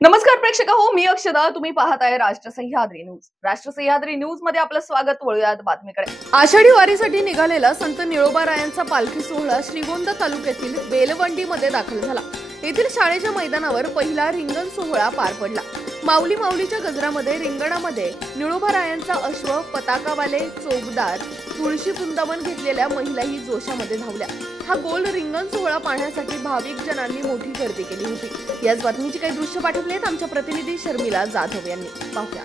नमस्कार प्रेक्षक हो, मी अक्षदा. तुम्ही पाहत आहे राष्ट्र सह्याद्री न्यूज. राष्ट्र सह्याद्री न्यूज मध्ये आपलं स्वागत. वळूयात बातमीकडे. आषाढी वारीसाठी निघालेला संत निळोबारायांचा पालखी सोहळा श्रीगोंदा तालुक्यातील बेलवंडी मध्ये दाखल झाला. येथील शाळेच्या मैदानावर पहिला रिंगण सोहळा पार पडला. माऊली माऊलीच्या गजरामध्ये रिंगणामध्ये निळोबारायांचा अश्व, पताकावाले, चोगदार, तुळशी वृंदावन घेतलेल्या महिलाही जोशामध्ये धावल्या. हा गोल रिंगण सोहळा पाहण्यासाठी भाविक जनांनी मोठी गर्दी केली होती. याच बातमीची काही दृश्य पाठवली आहेत आमच्या प्रतिनिधी शर्मिला जाधव यांनी. पाहूया.